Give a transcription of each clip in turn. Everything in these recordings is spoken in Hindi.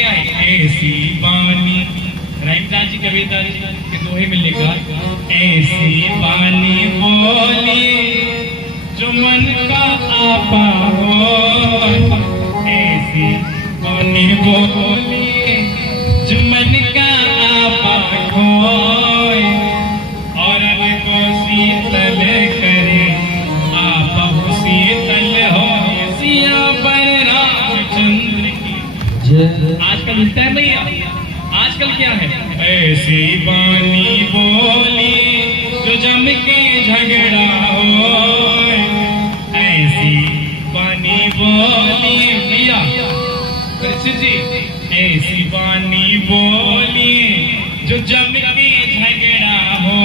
क्या है? ऐसी बानी, रहीमदास जी कबीरदास जी के दोहे में लिखा, ऐसी बानी बोली जो मन का आपा हो, ऐसी बानी बोली जो मन का आपा हो, और को शीतल करे आपा शीतल हो, सियावर रामचंद्र की। आजकल मिलता है भैया, आजकल क्या है? ऐसी बानी बोली जो जम के झगड़ा हो, ऐसी बानी बोली भैया जी, ऐसी बानी बोली जो जम के झगड़ा हो,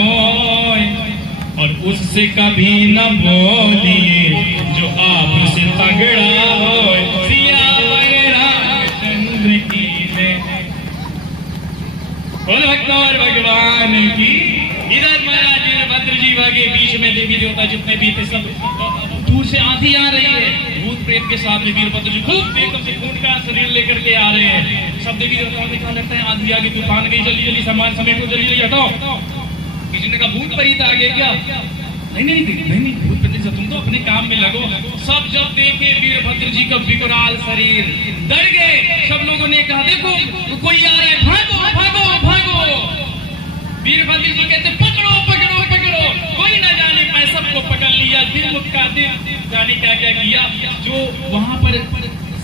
और उससे कभी न बोलिए जो आपसे तगड़ा हो, सियावर रामचंद्र की जय। बोल भक्तों भगवान की। इधर महाराज वीरभद्र जी भागे, बीच में देवी देवता जितने भी थे सब, दूर से आंधी आ रही है, भूत प्रेत के साथ में वीरभद्र जी खूब एकदम से खून का शरीर लेकर के आ रहे हैं। सब देवी देवताओं ने कहा लगता है आंधी आ गई, तूफान गई, जल्दी जल्दी सामान समेटो, जल्दी जल्दी हटाओ। किसी ने कहा भूत प्रेत आ गए क्या? नहीं नहीं नहीं नहीं, भूत प्रेत से तुम तो अपने काम में लगो। सब जब देखे वीरभद्र जी का विकराल शरीर, डर गए। सब लोगों ने कहा देखो कोई आ रहा है, भागो भागो भागो। वीरभद्र जी कहते पकड़ो पकड़ो पकड़ो, कोई न जाने मैं सबको पकड़ लिया। दिन मुक्का दिन जाने क्या क्या किया, जो वहां पर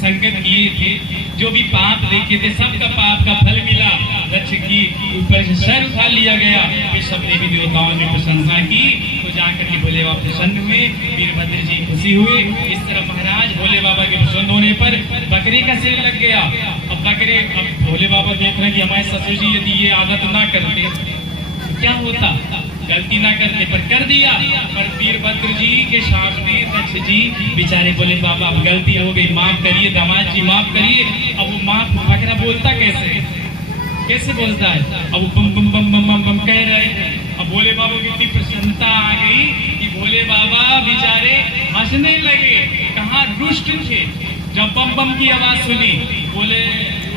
संकट किए थे, जो भी पाप देखे थे, सबका पाप का फल मिला। रक्ष की ऊपर से सर उठा लिया गया। फिर सब देवी देवताओं ने प्रशंसा की, तो जाकर के भोले बाबा प्रसन्न हुए, वीरभद्र जी खुशी हुए। इस तरह महाराज भोले बाबा के प्रसन्न होने पर बकरे का सिर लग गया। अब बकरे, अब भोले बाबा देख रहे हैं कि हमारे ससुर जी यदि ये आदत ना करते तो क्या होता, गलती ना करते, पर कर दिया। पर वीरभद्र जी के सामने दक्ष जी बेचारे बोले बाबा अब गलती हो गई, माफ करिए, दामाद जी माफ करिए। अब वो माफ बकरा बोलता कैसे बोलता है? अब बम बम बम बम बम बम कह रहे हैं। अब भोले बाबा की इतनी प्रसन्नता आ गई कि भोले बाबा बेचारे हंसने लगे। कहाँ रुष्ट थे, जब बम बम की आवाज सुनी बोले,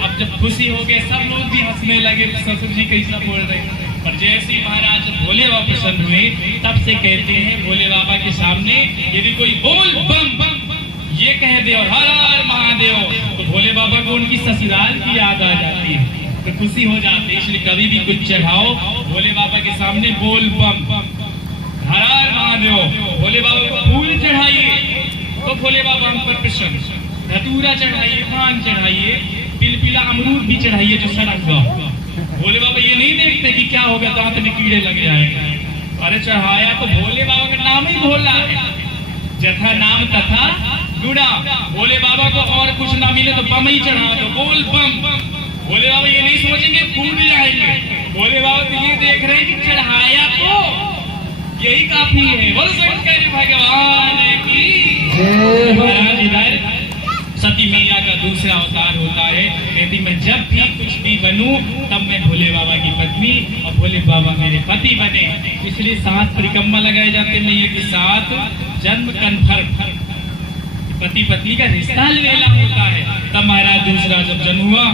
अब जब खुशी हो गए सब लोग भी हंसने लगे, ससुर जी कैसा बोल रहे। पर जैसे ही महाराज भोले बाबा प्रसन्न हुए, तब से कहते हैं भोले बाबा के सामने यदि कोई बोल बम बम ये कह दे और हर हर महादेव, तो भोले बाबा को उनकी ससुराल की याद आ जाती है, तो खुशी हो जाती है। इसलिए कभी भी कुछ चढ़ाओ भोले बाबा के सामने बोल बम हर हर महादेव। भोले बाबा को फूल चढ़ाइए तो भोले बाबा हम पर प्रसन्न, धतूरा चढ़ाइए, पान चढ़ाइए, पिलपिला अमरूद भी चढ़ाइए जो सड़क गौ। भोले बाबा ये नहीं देखते कि क्या होगा, दांत में कीड़े लग जाएंगे। अरे चढ़ाया तो भोले बाबा का नाम ही भोला है, जथा नाम तथा गुड़ा। भोले बाबा को और कुछ ना मिले तो बम ही चढ़ा दो, बोल बम। भोले बाबा ये नहीं सोचेंगे कूद जाएंगे, भोले बाबा तो ये देख रहे हैं कि चढ़ाया तो यही काफी है। बोल शंकर भगवान की। महाराज इधर सती मैया का दूसरा अवतार होता है, कहती मैं जब भी कुछ भी बनूं तब मैं भोले बाबा की पत्नी और भोले बाबा मेरे पति बने। इसलिए 7 परिक्रमा लगाए जाते मैया के साथ, जन्म कन्फर्म, पति पत्नी का रिश्ता लेना होता है। तब महाराज दूसरा जब जन्म हुआ,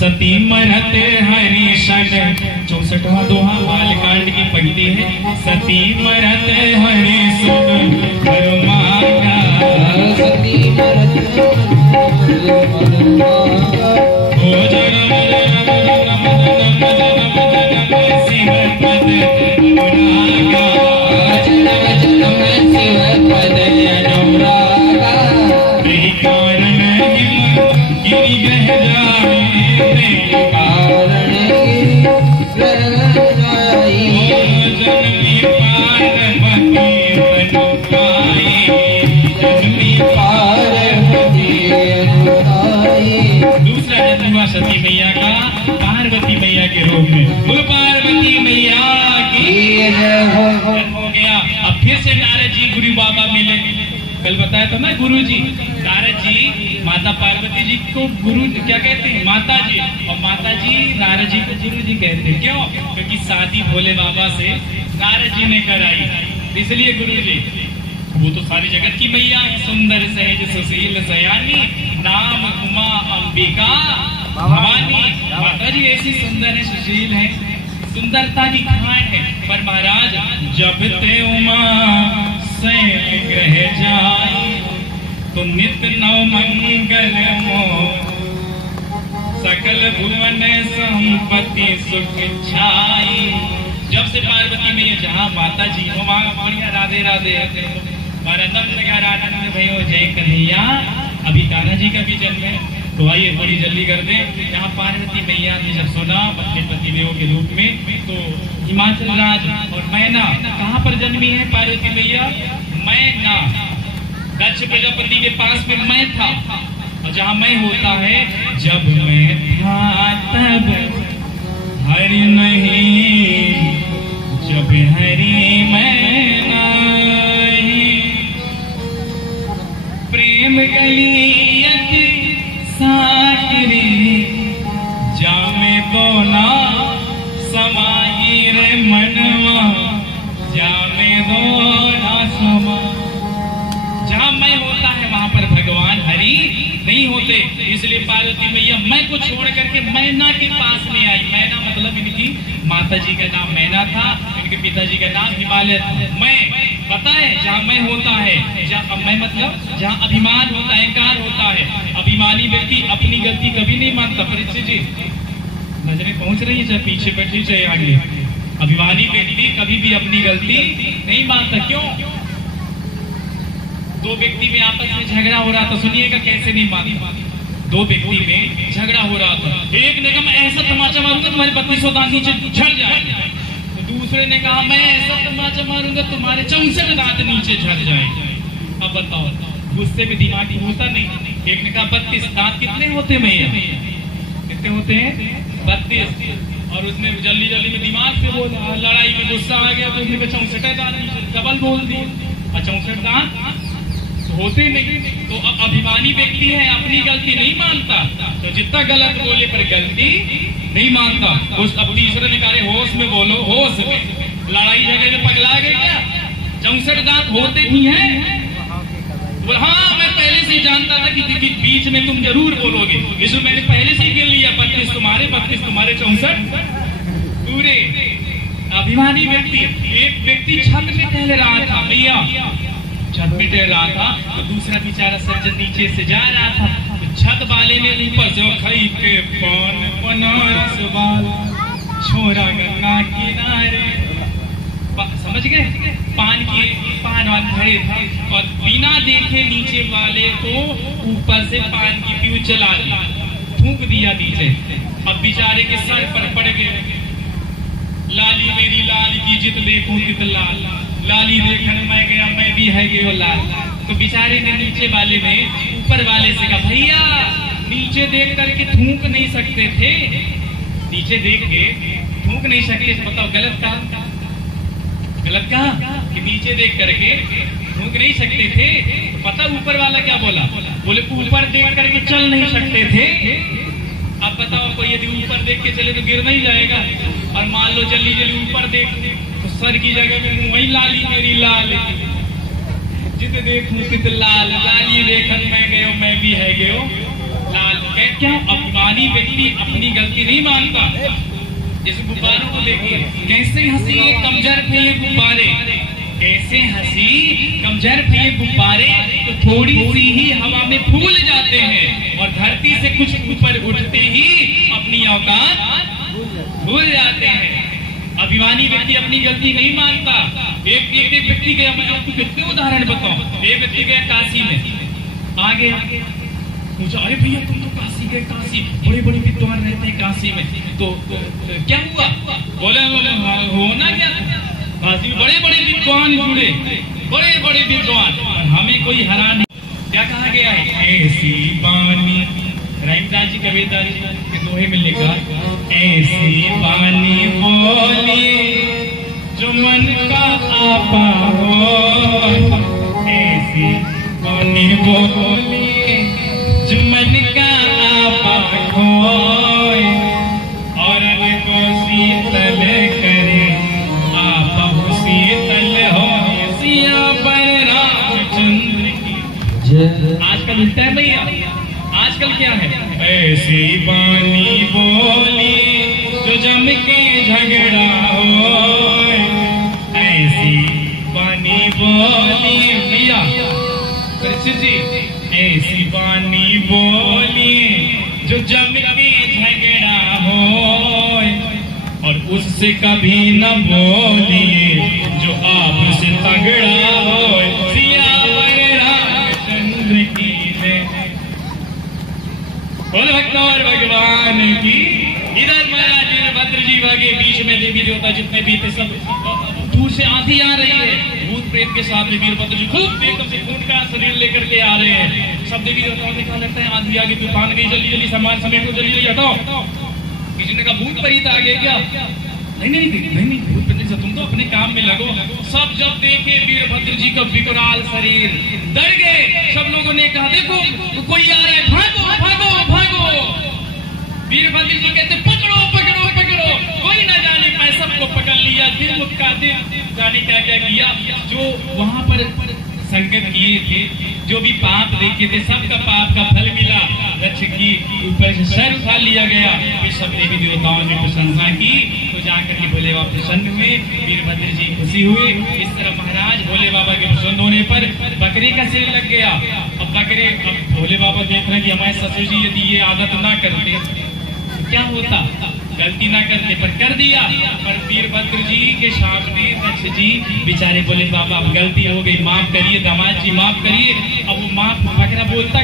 सती मरत हरि षड, 64वां दोहा बालकांड की पंक्ति है। सती मरत हरि षड धर्माका, सती मरत हो जगम शिव पद अनुरागा, शिव पद अनुरागा, कारण गिरि गह जाए, कारण जन्मी पार्वती बनु पाई, जन्मी पार्वती दूसरा जन्म हुआ सती मैया का पार्वती मैया के रूप में। बोलो पार्वती मैया की जन्म हो गया। अब फिर से नारद जी गुरु बाबा मिले। कल बताया था ना गुरु जी, नारद जी माता पार्वती जी को गुरु क्या कहते हैं? माता जी। और माता जी नारद जी को गुरु जी कहते हैं। क्यों? क्योंकि शादी भोले बाबा से नारद जी ने कराई, इसलिए गुरु जी। वो तो सारी जगत की मैया है, सुंदर सहज सुशील सयानी, नाम उमा अंबिका भवानी माता जी ऐसी सुंदर है, सुशील है, सुंदरता की खान है। पर महाराज जब ते उमा सैन ग्रह जाए तो नित नव मंगल मोह सकल भुवन संपत्ति सुख छाई। जब से पार्वती में जहाँ माता जी हो वहाँ बढ़िया राधे राधे आनंद भयो जय कन्हैया। अभी तारा जी का भी जन्म है, तो आइए थोड़ी जल्दी कर दें। यहाँ पार्वती मैया ने जब सुना अपने पतिदेव के रूप में, तो हिमाचल राज और मैना कहाँ पर जन्मी है पार्वती मैया? मैना दक्ष प्रजापति के पास में मैं था, और जहाँ मैं होता है जब मैं था तब हरि नहीं, जब हरि मैं नहीं। प्रेम गलियत सागरे जामे दोना समाई रे मनवा, जामे दोना समा। जहाँ मैं होता है वहाँ पर भगवान हरि नहीं होते, इसलिए पार्वती मैया मैं को छोड़ करके मैना के पास में आई। मैना मतलब इनकी माता जी का नाम मैना था, इनके पिताजी का नाम हिमालय था। मैं पता है जहाँ मैं होता है, जहाँ मैं मतलब जहाँ अभिमान होता है, अहंकार होता है। अभिमानी व्यक्ति अपनी गलती कभी नहीं मानता। परीक्षित जी नजरें पहुंच रही है, चाहे पीछे बैठी चाहे आगे। अभिमानी व्यक्ति कभी भी अपनी गलती नहीं मानता। क्यों? दो व्यक्ति में आपस में झगड़ा हो रहा था, सुनिएगा कैसे नहीं मानता। दो व्यक्ति में झगड़ा हो रहा था, एक ने कहा मैं ऐसा तमाचा मारूंगा तुम्हारे 3200 दांत नीचे झड़ जाएंगे, तो दूसरे ने कहा मैं ऐसा तमाचा मारूंगा तुम्हारे 64 दांत नीचे झड़ जाएंगे। अब बताओ, गुस्से में दिमाग होता नहीं। एक ने कहा 32 दांत कितने होते भैया? कितने होते हैं? 32। और उसने जल्दी जल्दी में दिमाग से बोला, लड़ाई में गुस्सा आ गया तो उसने 64 दांत डबल बोल दिए, 64 दांत होते नहीं। तो अब अभिमानी व्यक्ति है, अपनी गलती नहीं मानता, तो जितना गलत बोले पर गलती नहीं मानता। उस अब तीसरे ने कहा होश में बोलो, होश में। लड़ाई झगड़े में पगला गए क्या? 64 दांत होते नहीं है? बोल हाँ मैं पहले से जानता था कि बीच में तुम जरूर बोलोगे, इसमें मैंने पहले से ही गिन लिया। 32 तुम्हारे 64 पूरे। अभिमानी व्यक्ति। एक व्यक्ति छत में टहल रहा था, भैया छत में टहल रहा था, तो दूसरा बेचारा सज्जन नीचे से जा रहा था, तो छत वाले ने ऊपर से खाई के पान बनारस वाला छोरा गंगा किनारे, समझ गए? पान वान भरे था, और बिना देखे नीचे वाले को ऊपर से पान की प्यू चला दी, थूक दिया नीचे। अब बेचारे के सर पर पड़ गए, लाली मेरी लाल की जित देखूं कित लाल, लाली देखने मैं गया मैं भी है ये लाल। तो बेचारे ने नीचे वाले ने ऊपर वाले से कहा भैया नीचे देख करके थूक नहीं सकते थे, नीचे देख के थूक नहीं सकते थे। बताओ गलत कहा? गलत कहा कि नीचे देख करके थूक नहीं सकते थे। तो पता ऊपर वाला क्या बोला? बोले ऊपर देख करके चल नहीं सकते थे। अब बताओ कोई यदि ऊपर देख के चले तो गिर नहीं जाएगा, और मान लो जल्दी जल्दी ऊपर देख तो सर की जगह में वही लाली मेरी लाल, जित देखूं कित लाल, लाली देखन मैं गयो मैं भी है गयो लाल। क्या अभिमानी व्यक्ति अपनी गलती नहीं मानता। इस गुब्बारों को देखिए कैसे हंसी कमजोर थे ये गुब्बारे, कैसे हंसी कमजोर थे ये गुब्बारे। तो थोड़ी सी ही हवा में फूल जाते हैं, और धरती से कुछ ऊपर उठते ही अपनी औकात भूल जाते हैं। अभिमानी व्यक्ति अपनी गलती नहीं मानता। एक व्यक्ति गया, मैं आपको कितने उदाहरण बताऊं। एक व्यक्ति गया काशी में, आगे पूछा अरे भैया तुम तो काशी गए, काशी बड़े बड़े विद्वान रहते हैं काशी में, तो क्या हुआ? बोले होना क्या, काशी में बड़े बड़े विद्वान जुड़े, बड़े बड़े विद्वान, और हमें कोई हरा नहीं। क्या कहा गया है? ऐसी बानी, रहीमदास जी कबीरदास जी के दोहे में लिखा, ऐसी बानी बोली जो मन का आपा हो, ऐसी बानी बोली जो मन का आपा खोए, और को शीतल करे आपा शीतल हो, सिया पर रामचंद्र की। आजकल उल्टा है भैया, आजकल क्या है? ऐसी बानी जम के झगड़ा हो, ऐसी बानी बोलिए भैया कृष्ण जी, ऐसी बानी बोलिए जो जम के झगड़ा हो, और उससे कभी न बोलिए जो आपसे तगड़ा हो। सियावर रामचंद्र की है, बोल भक्त और भगवान की। इधर महाराज वीरभद्र जी भागे, बीच में देवी देवता जितने भी थे सब, दूर से आंधी आ रही है, भूत प्रेत के साथ में वीरभद्र जी खूब एकदम से खून का शरीर लेकर के आ रहे हैं। सब देवी देवताओं ने कहा लगता है आंधी आगे, तूफान गई, जल्दी जल्दी सामान समेटो, जल्दी जल्दी हटाओ। किसी ने कहा भूत प्रेत आ गए क्या? नहीं नहीं नहीं नहीं, भूत प्रेत से तुम तो अपने काम में लगो। सब जब देखे वीरभद्र जी का विकराल शरीर, डर गए। सब लोगों ने कहा देखो कोई आ रहा है, भागो भागो भागो। वीरभद्र जी कहते पकड़ो पकड़ो पकड़ो, कोई न जाने मैं सबको पकड़ लिया। फिर मुक्का दे जाने क्या क्या किया, जो वहां पर संकट किए थे, जो भी पाप देखे थे, सबका पाप का फल मिला। रक्ष की ऊपर से सर उठा लिया गया। फिर सब देवी देवताओं ने प्रशंसा की, तो जाकर के भोले बाबा प्रसन्न हुए, वीरभद्र जी खुशी हुए। इस तरह महाराज भोले बाबा के प्रसन्न होने पर बकरे का सिर लग गया। अब भोले बाबा देख रहे हैं कि हमारे ससुर जी यदि ये आदत ना करते तो क्या होता, गलती ना करते, पर कर दिया। पर वीरभद्र जी के सामने दक्ष जी बेचारे बोले बाबा अब गलती हो गई, माफ करिए, दामाद जी माफ करिए। अब वो माफ बकरा बोलता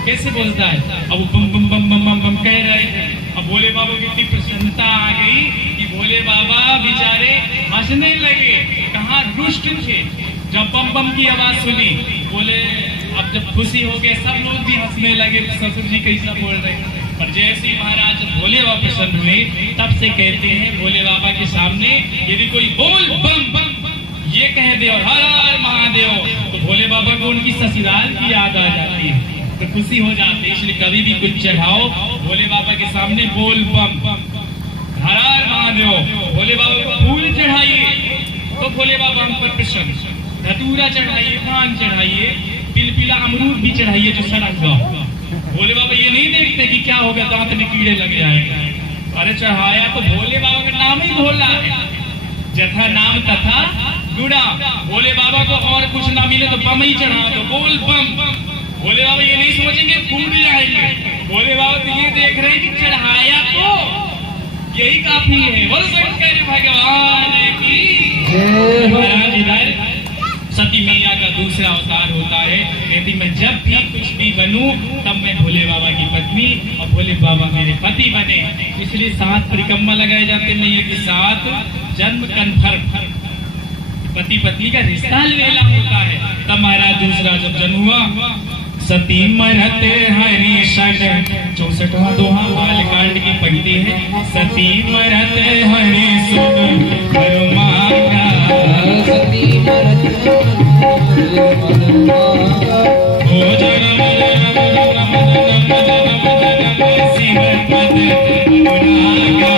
कैसे बोलता है? अब बम बम बम बम बम बम कह रहे थे। अब भोले बाबा की इतनी प्रसन्नता आ गई कि भोले बाबा बेचारे हंसने लगे। कहाँ रुष्ट थे, जब बम बम की आवाज सुनी बोले, अब जब खुशी हो गए सब लोग भी हंसने लगे, ससुर जी कैसा बोल रहे हैं। पर जैसे महाराज भोले बाबा प्रसन्न हुए, तब से कहते हैं भोले बाबा के सामने यदि कोई बोल बम बम ये कह दे और हर हर महादेव, तो भोले बाबा को उनकी ससुराल की याद आ जाती है, तो खुशी हो जाती है। इसलिए कभी भी कुछ चढ़ाओ भोले बाबा के सामने बोल बम हर हर महादेव। भोले बाबा को फूल चढ़ाइए तो भोले बाबा हम पर प्रसन्न, धतूरा चढ़ाइए, पान चढ़ाइए, पिलपिला अमरूद भी चढ़ाइए जो सड़क गाँव। भोले बाबा ये नहीं देखते कि क्या होगा, दांत में कीड़े लग जाएंगे। अरे चढ़ाया तो भोले बाबा का नाम ही भोला है, जथा नाम तथा गुड़ा। भोले बाबा को और कुछ ना मिले तो बम ही चढ़ा दो, बोल बम। भोले बाबा ये नहीं सोचेंगे कूद जाएंगे, भोले बाबा तो ये देख रहे हैं कि चढ़ाया तो यही काफी है। बोल शंकर भगवान की। महाराज इधर सती मैया का दूसरा अवतार होता है, कहती मैं जब भी कुछ भी बनूं तब मैं भोले बाबा की पत्नी और भोले बाबा मेरे पति बने। इसलिए 7 परिक्रमा लगाए जाते मैया के साथ, जन्म कन्फर्म, पति पत्नी का रिश्ता लेला होता है। तब महाराज दूसरा जब जन्म हुआ, सती मरते हरि षड, 64वां दोहा बालकांड की पंक्ति है। सती मरते हरि षड हनुमाना, सती मरते हो जन्म शिव पद अनुरागा,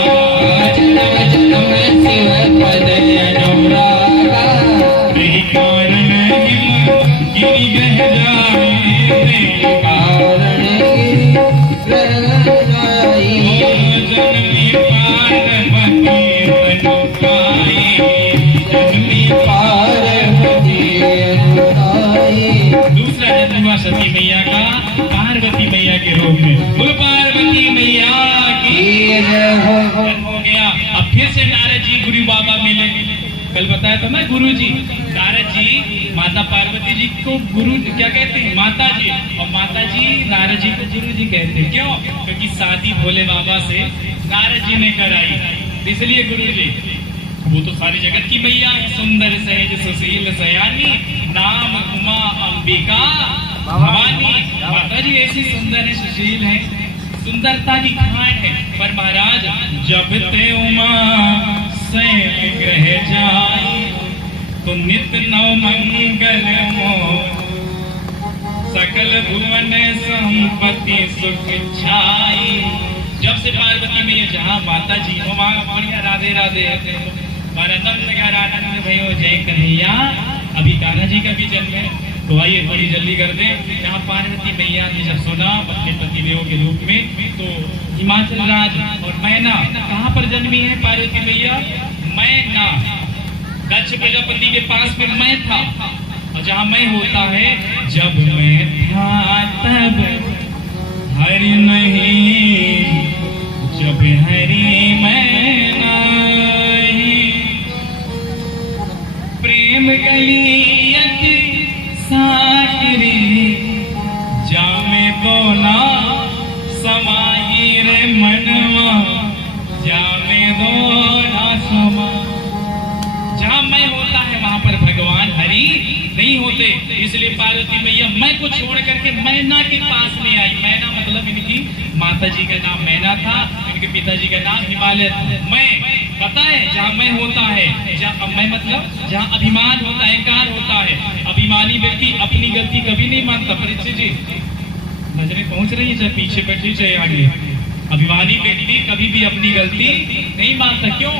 जन्म शिव पद अनुरागा, यही कारण गिरि बह जाए, कारण जन्मी पार्वती अनुकाई, जन्मी पार्वती अनुकाई। दूसरा जन्म हुआ सती मैया का पार्वती मैया के रूप में। बोलो पार्वती मैया की जन्म हो गया। अब फिर से नारद जी गुरु बाबा मिले। कल बताया था ना गुरु जी, नारद जी माता पार्वती जी को गुरु क्या कहते हैं? माता जी। और माता जी नारद जी को गुरु जी कहते हैं। क्यों? क्योंकि शादी भोले बाबा से नारद जी ने कराई, इसलिए गुरु जी। वो तो सारी जगत की मैया है, सुंदर सहज सुशील सयानी, नाम उमा अंबिका भवानी। माता जी ऐसी सुंदर है, सुशील है, सुंदरता की खान है। पर महाराज जब ते उमा से ग्रह जाई, तो नित नव मंगल मोर, सकल भुवन संपत्ति सुख छाई। जब से पार्वती मैया जहाँ माता जी हो वहाँ बढ़िया राधे राधे आनंद भयो जय कन्हैया। अभी कान्हा जी का भी जन्म है, तो आइए थोड़ी जल्दी कर दें। यहाँ पार्वती मैया ने जब सुना अपने पतिदेव के रूप में, तो हिमाचल राज्य और मैना कहाँ पर जन्मी है पार्वती मैया? मैना, दक्ष प्रजापति के पास में मैं था, और जहाँ मैं होता है, जब मैं था तब हरि नहीं, जब हरि मैं नहीं, प्रेम गलियत सागरे जामे दोना समाही रे मनवा, जामे दोना समा। जहाँ मैं होता है वहां पर भगवान हरि नहीं होते, इसलिए पार्वती मैया मैं को छोड़ करके मैना के पास में आई। मैना मतलब इनकी माता जी का नाम मैना था, इनके पिताजी का नाम हिमालय था। मैं पता है जहाँ मैं होता है, जहाँ मैं मतलब जहाँ अभिमान होता है, अहंकार होता है। अभिमानी व्यक्ति अपनी गलती कभी नहीं मानता। परीक्षित जी नजरें पहुंच रही है, चाहे पीछे बैठी चाहे आगे। अभिमानी व्यक्ति कभी भी अपनी गलती नहीं मानता। क्यों?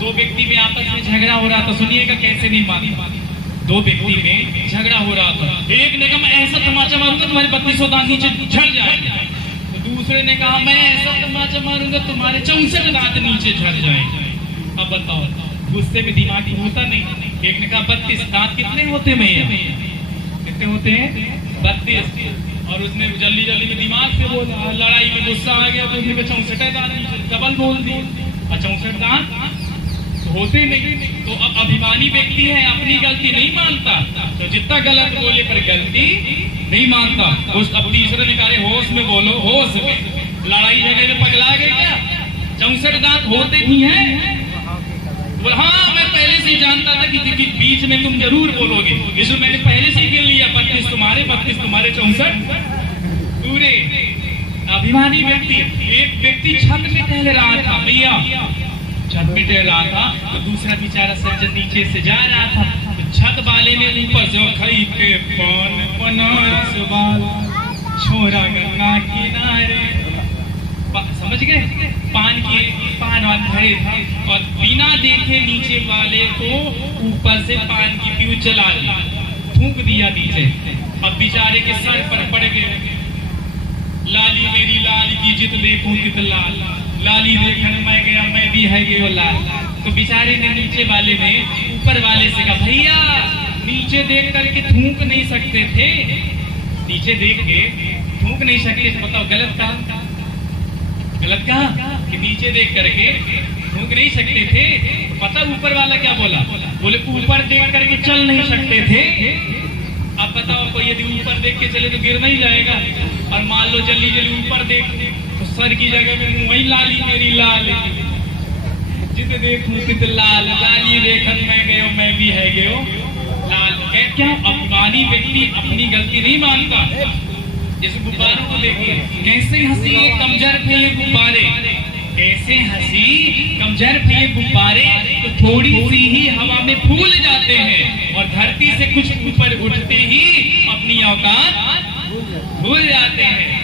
दो व्यक्ति में आपस में झगड़ा हो रहा था, सुनिएगा कैसे नहीं मानता। दो व्यक्ति में झगड़ा हो रहा था, एक ने कहा मैं ऐसा तमाचा मारूंगा तुम्हारे 3200 दांत नीचे झड़ जाएगा, तो दूसरे ने कहा मैं ऐसा तमाचा मारूंगा तुम्हारे 64 दांत नीचे झड़ जाएंगे। अब बताओ, गुस्से में दिमाग होता नहीं। एक ने कहा 32 दांत कितने होते भैया? कितने होते हैं? 32। और उसने जल्दी जल्दी में दिमाग से बोला, लड़ाई में गुस्सा आ गया तो उसने 64 दांत डबल बोल दिए, और 64 दांत होते नहीं। तो अब अभिमानी व्यक्ति है, अपनी गलती नहीं मानता, तो जितना गलत बोले पर गलती नहीं मानता। उस अब तीसरे ने कहा होश में बोलो, होश में। लड़ाई झगड़े में पगला गए क्या? 64 दांत होते नहीं है? बोल हाँ मैं पहले से ही जानता था कि बीच में तुम जरूर बोलोगे, इसमें मैंने पहले से ही गिन लिया, 32 तुम्हारे 64 पूरे। अभिमानी व्यक्ति, एक व्यक्ति छत में टहल रहा था भैया, छत में टहल रहा था, तो दूसरा बेचारा सज्जन नीचे से जा रहा था, तो छत वाले ने ऊपर से खाई के पान बनारस वाला छोरा गंगा किनारे, समझ गए? पान वान भरे था, और बिना देखे नीचे वाले को ऊपर से पान की प्यूज चला दी, थूक दिया नीचे। अब बेचारे के सर पर पड़ गए, लाली मेरी लाल की जित देखूं कित लाल, लाली देखने मैं गया मैं भी है गयो लाल। तो बेचारे ने नीचे वाले ने ऊपर वाले से कहा भैया नीचे देख करके थूक नहीं सकते थे, नीचे देख के थूक नहीं सकते थे। बताओ गलत कहा? गलत कहा कि नीचे देख करके थूक नहीं सकते थे। तो पता ऊपर वाला क्या बोला? बोले ऊपर देख करके चल नहीं सकते थे। अब बताओ कोई यदि ऊपर देख के चले तो गिर नहीं जाएगा, और मान लो जल्दी जल्दी ऊपर देख तो सर की जगह में वही लाली मेरी लाल, जित देखूं तित लाल, लाली देखन मैं गयो मैं भी है गयो लाल। क्या अभिमानी व्यक्ति अपनी गलती नहीं मानता। जैसे गुब्बारों को देखिए, कैसे हंसी कमजोर थे ये गुब्बारे, कैसे हंसी कमजोर थे ये गुब्बारे, तो थोड़ी सी ही हवा में फूल जाते हैं, और धरती से कुछ ऊपर उठते ही अपनी औकात भूल जाते हैं।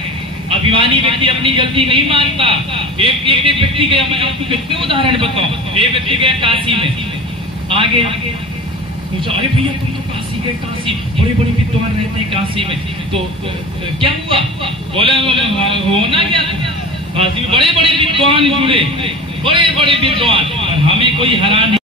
अभिमानी व्यक्ति अपनी गलती नहीं मानता। एक व्यक्ति गया, मैं आपको कितने उदाहरण बताऊं। एक व्यक्ति गया काशी में, आगे पूछा अरे भैया तुम तो काशी गए, काशी बड़े बड़े विद्वान रहते हैं काशी में, तो क्या हुआ? बोले होना क्या, काशी में बड़े बड़े विद्वान जुड़े, बड़े बड़े विद्वान, और हमें कोई हरा नहीं।